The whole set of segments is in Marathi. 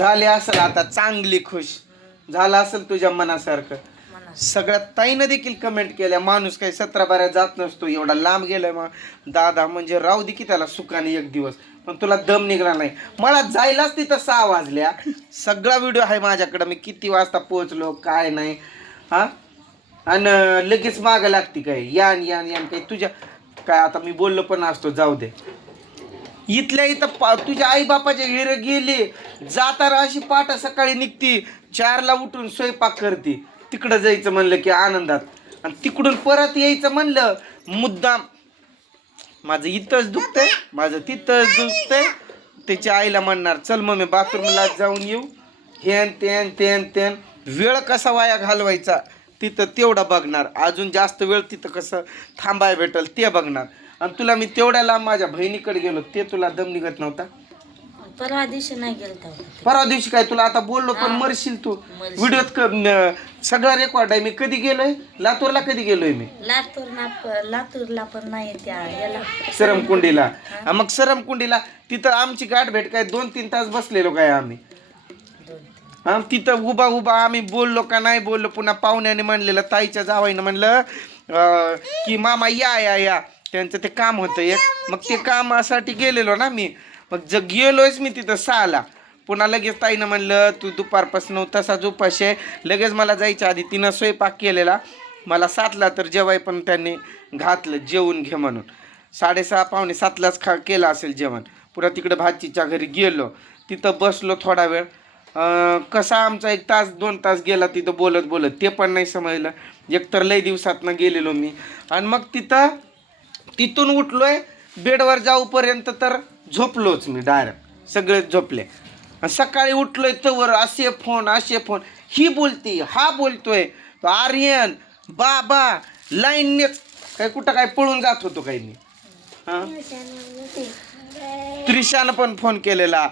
झाली असेल आता चांगली खुश. झालं असेल तुझ्या मनासारखं. सगळ्यात ताईनं देखील कमेंट केल्या माणूस काही सतरा बाऱ्या जात नसतो एवढा लांब गेलाय मग दादा म्हणजे राहू दे की त्याला सुखाने एक दिवस पण तुला दम निघला नाही. मला जायलाच तिथं सहा वाजल्या. सगळा व्हिडिओ आहे माझ्याकडं मी किती वाजता पोहोचलो काय नाही. हा? आणि लगेच मागं लागते काय? यान यान यान काही तुझ्या काय आता मी बोललो पण असतो जाऊ दे. इथल्या इथं पा तुझ्या आई बापाच्या घरी गेले. जाताना अशी पाटा सकाळी निघती चारला उठून स्वयंपाक करते. तिकडं जायचं म्हणलं की आनंदात. आणि तिकडून परत यायचं म्हणलं मुद्दाम माझं इथंच दुखतंय माझं तिथंच दुखतंय. त्याच्या आईला म्हणणार चल मग मी बाथरूमला जाऊन येऊ. हेन तेन तेन तेन वेळ कसा वाया घालवायचा? तिथं तेवढा बघणार. अजून जास्त वेळ तिथं कसं थांबाय भेटल ते बघणार. आणि तुला मी तेवढ्या लांब माझ्या बहिणीकडे गेलो ते तुला दम निघत नव्हता? परवा दिवशी नाही गेलता होता. परवा दिवशी काय तुला आता बोललो पण मरशील तू. मरशील. व्हिडिओत सगळा रेकॉर्ड आहे. मी कधी गेलोय? लातूरला कधी गेलोय मी? लातूर ना लातूरला पण नाही त्या याला. सरमकुंडीला. हा, मग सरमकुंडीला तिथं आमची गाठ भेट काय? दोन तीन तास बसलेलो काय आम्ही? दोन तीन. हा तिथं उभा उभा आम्ही बोललो का नाही बोललो पुन्हा पाहुण्याने म्हणलेलं ताईच्या जावाईनं म्हणलं अं, की मामा या या या. त्यांचं ते काम होतं एक. मग ते कामासाठी गेलेलो ना मी. मग जग गेलोयच मी तिथं सहाला. पुन्हा लगेच ताईनं म्हणलं तू दुपारपासून तसाच उपाशी आहे. लगेच मला जायच्या आधी तिनं स्वयंपाक केलेला. मला सातला तर जेवाय पण त्यांनी घातलं जेवून घे म्हणून. साडेसहा पावणे सातलाच खा केलं असेल जेवण. पुन्हा तिकडं भाचीच्या घरी गेलो. तिथं बसलो थोडा वेळ. कसा आमचा एक तास दोन तास गेला तिथं बोलत बोलत ते पण नाही समजलं. एकतर लय दिवसातनं गेलेलो मी. आणि मग तिथं तिथून उठलोय बेडवर जाऊपर्यंत तर झोपलोच मी डायरेक्ट सगळे झोपले. सकाळी उठलोय तवर असे फोन असे फोन ही बोलती हा बोलतोय. तो आर्यन बाबा लाईनने काय कुठं काय पळून जात होतो काही नाही. त्रिशानं पण फोन केलेला.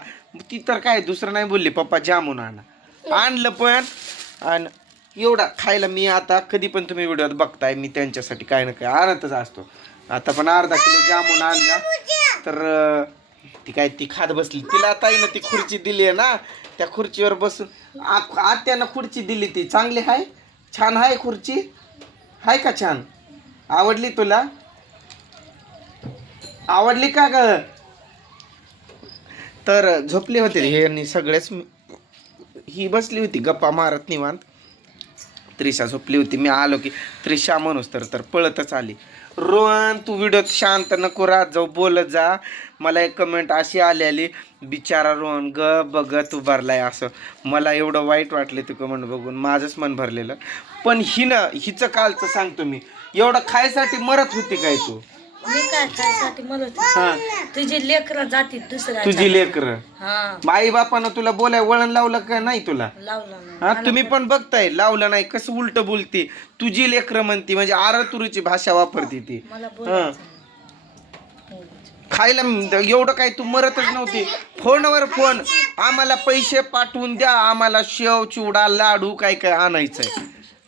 ती तर काय दुसरं नाही बोलली पप्पा जामून आणा. आणलं पण आणि एवढा खायला मी आता कधी पण तुम्ही व्हिडिओत बघताय मी त्यांच्यासाठी काय ना काय आणतच असतो. आता पण अर्धा किलो जामून आणला. तर ती काय ती खात बसली. तिला ताईनं ती खुर्ची दिली आहे ना त्या खुर्चीवर बसून. आत्यानं खुर्ची दिली ती. चांगली आहे छान आहे खुर्ची? आहे का छान? आवडली तुला? आवडली का ग? तर झोपले होते हे सगळेच ही बसली होती गप्पा मारत निवांत. त्रिशा झोपली होती. मी आलो की त्रिशा म्हणूस तर तर पळतच आली. रोहन तू व्हिडिओत शांत नको राहत जाऊ बोलत जा. मला एक कमेंट अशी आली आली बिचारा रोहन ग बघ तू भरलाय असं. मला एवढं वाईट वाटलं ते कमेंट बघून. माझंच मन भरलेलं. पण हिनं हिचं कालचं सांगतो मी. एवढं खायसाठी मरत होती काय तू? मी काय खायसाठी म्हणत हा. तुझी लेकरं जातील दुसऱ्या तुझी लेकरं. हा. आई बापानं तुला बोलाय वळण लावलं का नाही तुला? लावलं हा तुम्ही पण बघताय लावलं नाही कसं उलट बोलती? तुझी लेकरं म्हणती म्हणजे आरतुरीची भाषा वापरती ती. मला हा. बोलायचं. नाही. खायला म- एवढं काय तू मरतच नव्हती. फोनवर फोन. आम्हाला पैसे पाठवून द्या आम्हाला शेव चिवडा लाडू काय काय आणायचंय.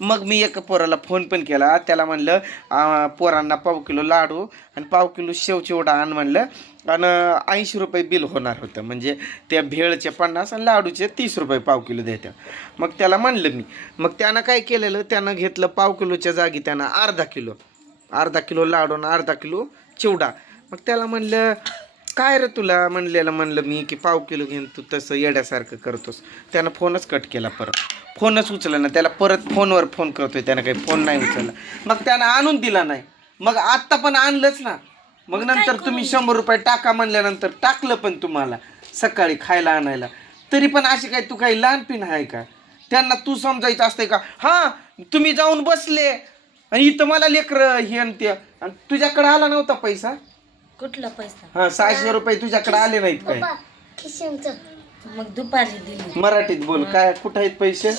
मग मी एका पोराला फोन पण केला. त्याला म्हणलं पोरांना पाव किलो लाडू आणि पाव किलो शेव चिवडा आण म्हणलं. आणि ऐंशी रुपये बिल होणार होतं. म्हणजे त्या भेळचे पन्नास आणि लाडूचे तीस रुपये पाव किलो देत्या. मग त्याला म्हणलं मी. मग त्यानं काय केलेलं? त्यानं घेतलं पाव किलोच्या जागी त्यानं अर्धा किलो. अर्धा किलो लाडू आणि अर्धा किलो चिवडा. मग त्याला म्हणलं काय रे तुला? म्हणलेलं म्हणलं मी की पाव किलो घेऊन तू तसं येड्यासारखं करतोस. त्यानं फोनच कट केला परत. फोनच उचलला ना त्याला परत फोनवर फोन करतोय त्यानं काही फोन नाही उचलला मग त्यानं आणून दिला नाही. मग आत्ता पण आणलंच ना. मग नंतर तुम्ही शंभर रुपये टाका म्हणल्यानंतर टाकलं पण तुम्हाला सकाळी खायला आणायला. तरी पण अशी काय तू काही लहानपीण आहे का? त्यांना तू समजायचं असतंय का? हां तुम्ही जाऊन बसले. आणि इथं मला लेकर हे आणि ते. आणि तुझ्याकडे आला नव्हता पैसा? कुठला पैसा? हा सहाशे रुपये तुझ्याकडे आले नाहीत काय? मग दुपारी दिली. मराठीत बोल काय कुठं आहेत पैसे?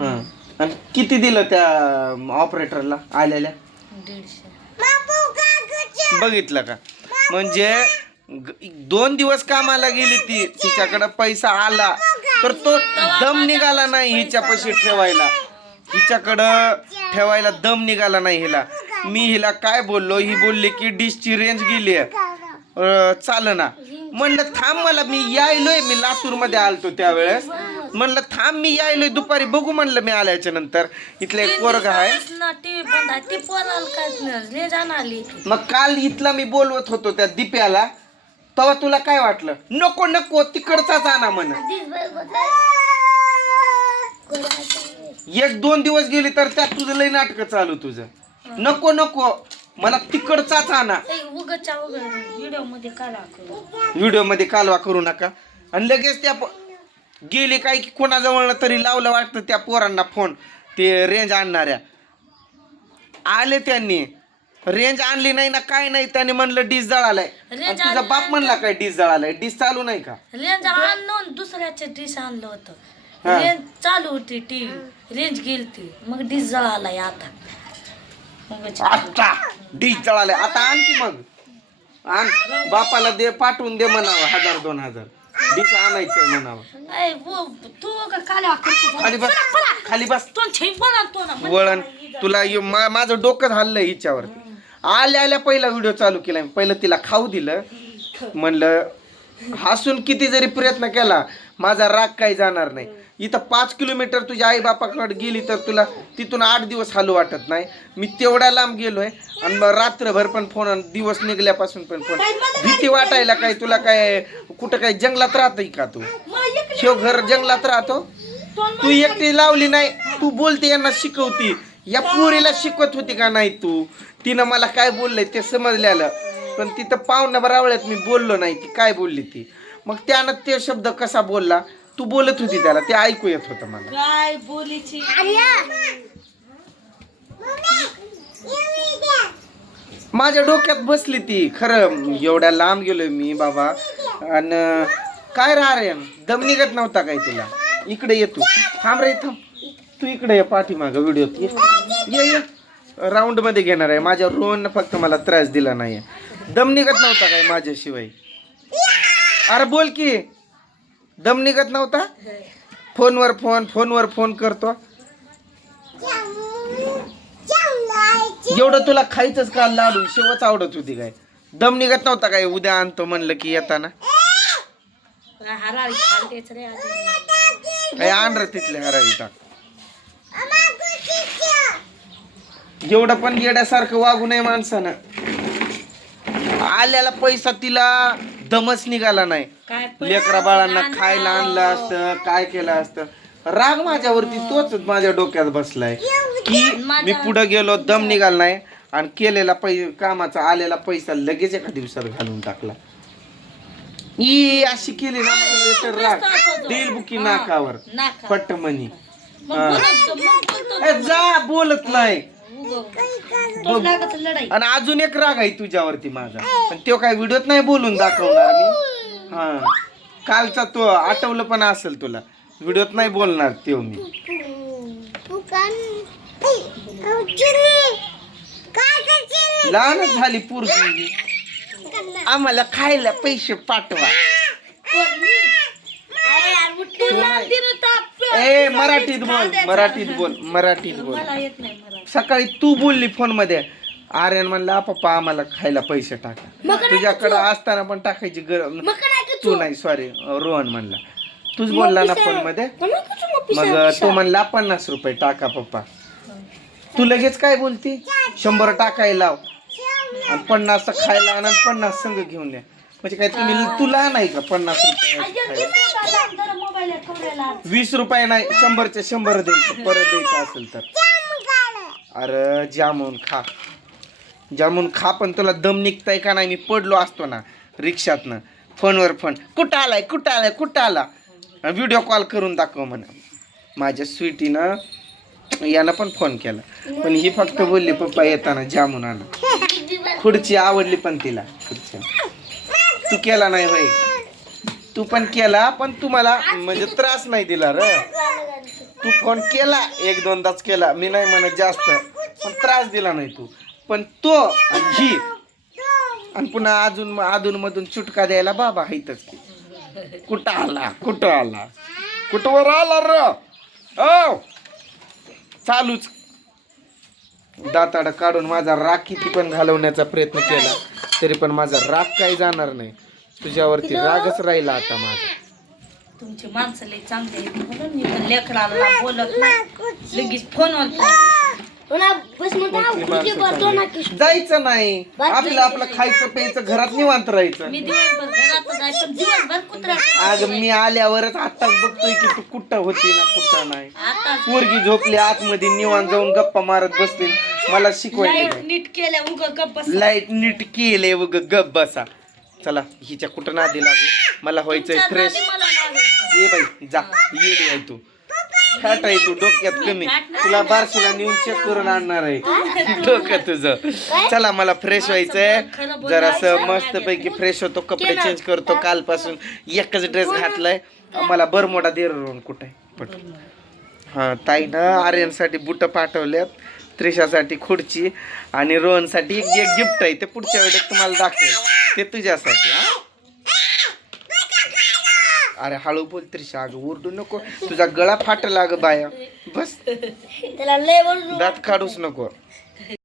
हा. आणि किती दिलं त्या ऑपरेटरला आलेल्या दीडशे. बघितलं का? म्हणजे ग- दोन दिवस कामाला गेली ती तिच्याकडे पैसा आला. तर तो दम निघाला नाही हिच्यापाशी ठेवायला. हिच्याकडं ठेवायला दम निघाला नाही हिला. मी हिला काय बोललो? ही बोलली की डिशची रेंज गेली आहे. चालना म्हणलं थांब मला मी यायलोय. मी लातूरमध्ये आलतो त्यावेळेस. म्हणलं थांब मी यायलोय. दुपारी बघू म्हणलं मी आल्याच्यानंतर. इथलं एक पोरग आहे. ना टीव्ही बंद आहे. ती पोराला काय नाही ले जाणार आली ती. मग काल इथला मी बोलवत होतो त्या दिप्याला. तेव्हा तुला काय वाटलं? नको नको तिकडचाच आणा म्हण. एक दोन दिवस गेली तर त्यात तुझं लय नाटक चालू तुझं. नको नको मला तिकडचाच आणा. व्हिडिओमध्ये काढा करू व्हिडिओमध्ये कालवा करू नका. आणि लगेच त्या गेले काय की कोणाजवळ तरी लावलं वाटतं त्या पोरांना फोन. ते रेंज आणणाऱ्या. आले त्यांनी. रेंज आणली नाही ना काय नाही त्याने म्हणलं डिस जळालाय. रेंज तुझा आणली बाप म्हणला काय डिस जळालाय? डिस चालू नाही का? रेंज आणून दुसऱ्याचे डिश आणलं होतं. हा. रेंज चालू होती टीव्ही रेंज गेलती. मग डिश जळालाय आता. उगाच- आता डिश जळालाय आता आण की मग. आण. बापाला दे पाठवून दे म्हणावं हजार दोन हजार. डिश आणायचंय म्हणावं. खाली बस. खाली बस. वळण. तुला य- मा- माझं डोकं हल्लंय हिच्यावर आल्या आल्या पहिला व्हिडिओ चालू केला पहिलं तिला खाऊ दिलं. म्हणलं हसून किती जरी प्रयत्न केला माझा राग काही जाणार नाही. इथं पाच किलोमीटर तुझ्या आई बापाकडे गेली तर तुला तिथून आठ दिवस हालू वाटत नाही. मी तेवढ्या लांब गेलोय आणि मग रात्रभर पण फोन दिवस निघल्यापासून पण फोन भीती वाटायला काय तुला काय कुठं काय जंगलात राहतय का तू? शिव घर जंगलात राहतो? तू एकटी लावली नाही तू बोलते यांना शिकवती. या पोरीला शिकवत होती का नाही तू? तिनं मला काय बोललंय ते समजलेलं. पण तिथं पाहुण्या बरावळ्यात मी बोललो नाही ती काय बोलली ती? मग त्यानं ते शब्द कसा बोलला? तू बोलत होती त्याला ते ऐकू येत होतं मला. काय बोलीची? माझ्या डोक्यात बसली ती. खरं एवढ्या लांब गेलोय मी बाबा. आणि काय रा रे दम निघत नव्हता काय तुला? इकडे ये तू. थांब रे थांब. तू इकडे ये पाठीमागं व्हिडिओत ये ये ये. राऊंडमध्ये घेणार आहे. माझ्या रोहन फक्त मला त्रास दिला नाही दम निघत नव्हता काय माझ्याशिवाय? अरे बोल की. दम निघत नव्हता? फोनवर फोन फोनवर फोन करतो. एवढं तुला खायचंच का लाडू? शेवच आवडत होती काय? दम निघत नव्हता काय? उद्या आणतो म्हणलं की येताना. काय आण रे तिथले हरावी टाक एवढं पण येड्यासारखं वागू नये माणसानं. आल्याला पैसा तिला. दमच निघाला नाही. काय लेकरा बाळांना खायला आणलं असतं काय केलं असतं. राग माझ्यावरती तोच माझ्या डोक्यात बसलाय. की मी पुढे गेलो दम निघाला नाही. आणि केलेला पै कामाचा आलेला पैसा लगेच एका दिवसात घालून टाकला. ई अशी केली ना मला तर राग. देईल बुकी नाकावर. नाका फट्ट मनी मग. बोलत जा, मग बोलतो ए, जा बोलत नाही. लढाई. आणि अजून एक राग आहे तुझ्यावरती माझा. पण तो काय व्हिडिओत नाही बोलून दाखवणार मी हा. कालचा तो आठवलं पण असेल तुला. व्हिडिओत नाही बोलणार तो मी. लहानच झाली पूर्वी आम्हाला खायला पैसे पाठवा. ए मराठीत बोल मराठीत बोल मराठीत बोल. मला येत नाही. सकाळी तू बोलली फोनमध्ये आर्यन म्हणला पप्पा आम्हाला खायला पैसे टाका. तुझ्याकडे असताना पण टाकायची गरज तू नाही सॉरी रोहन म्हणला. तूच बोलला ना फोनमध्ये मग तो म्हणला पन्नास रुपये टाका पप्पा. तू लगेच काय बोलती? शंभर टाकायला लाव. आणि पन्नास खायला आण आणि पन्नास संघ घेऊन या. म्हणजे काय तुम्ही तुला नाही का पन्नास रुपये खायला? वीस रुपये नाही शंभरचे शंभर द्यायचं परत द्यायचं असेल तर. अरे जामून खा. जामून खा पण तुला दम निघताय का नाही? मी पडलो असतो ना रिक्षातनं. फोनवर फोन. कुठं आलाय? कुठं आलाय? कुठं आला? व्हिडिओ कॉल करून दाखव म्हणा. माझ्या स्वीटीनं यानं पण फोन केला. पण ही फक्त बोलली पप्पा येताना जामून आलं खुर्ची आवडली पण तिला. खुर्ची. तू केला नाही होय? तू पण केला पण तुम्हाला म्हणजे त्रास नाही दिला र. तू फोन केला एक दोनदाच केला. मी नाही म्हणत जास्त पण त्रास दिला नाही तू. पण तो आणि ही. आणि पुन्हा अजून अधून मधून चुटका द्यायला बाबा हायतच की. कुठं आला कुठं आला? कुठवर आला र? ओ चालूच. दाताड काढून माझा राग किती पण घालवण्याचा प्रयत्न केला तरी पण माझा राग काही जाणार नाही. तुझ्यावरती रागच राहिला आता माझा. तुमची माणसं लई चांगली आहेत म्हणून मी पण लेकराला बोलत नाही. लगेच फोनवर जायचं नाही. आपलं आपलं खायचं प्यायचं घरात निवांत राहायचं. मी दिवसभर घरातच आहे पण दिवसभर कुत्रा अग मी आल्यावरच आताच बघतोय की तू कुठं होती ना कुठं नाही. आता पोरगी झोपली आतमध्ये निवांत जाऊन गप्पा मारत बसते मला शिकवायला लाइट नीट केल्या उग गप्प बस. लाइट नीट केले वग गप बसा. चला हिच्या कुठं नादी लागू? मला व्हायचंय फ्रेश मला. ये बाई जा. येडी आहे तू. फॅट आहे तू डोक्यात कमी. तुला बारशीला नेऊन चेक करून आणणार आहे. डोकं तुझं. चला मला फ्रेश व्हायचंय. जरासं मस्त पैकी फ्रेश होतो कपडे चेंज करतो कालपासून. एकच ड्रेस घातलाय. मला बरमोडा दे रोण कुठे? पट. हा ताईनं आर्यनसाठी बुट पाठवल्यात. त्रिशासाठी खुर्ची. आणि रोहनसाठी एक एक गिफ्ट आहे. ते पुढच्या वेळेस तुम्हाला दाखवेल. ते तुझ्यासाठी हा? अरे हळू बोल त्रिशा अगं ओरडू नको. तुझा गळा फाटला अगं बाया. बस. त्याला लय बोलू दात काढूच नको.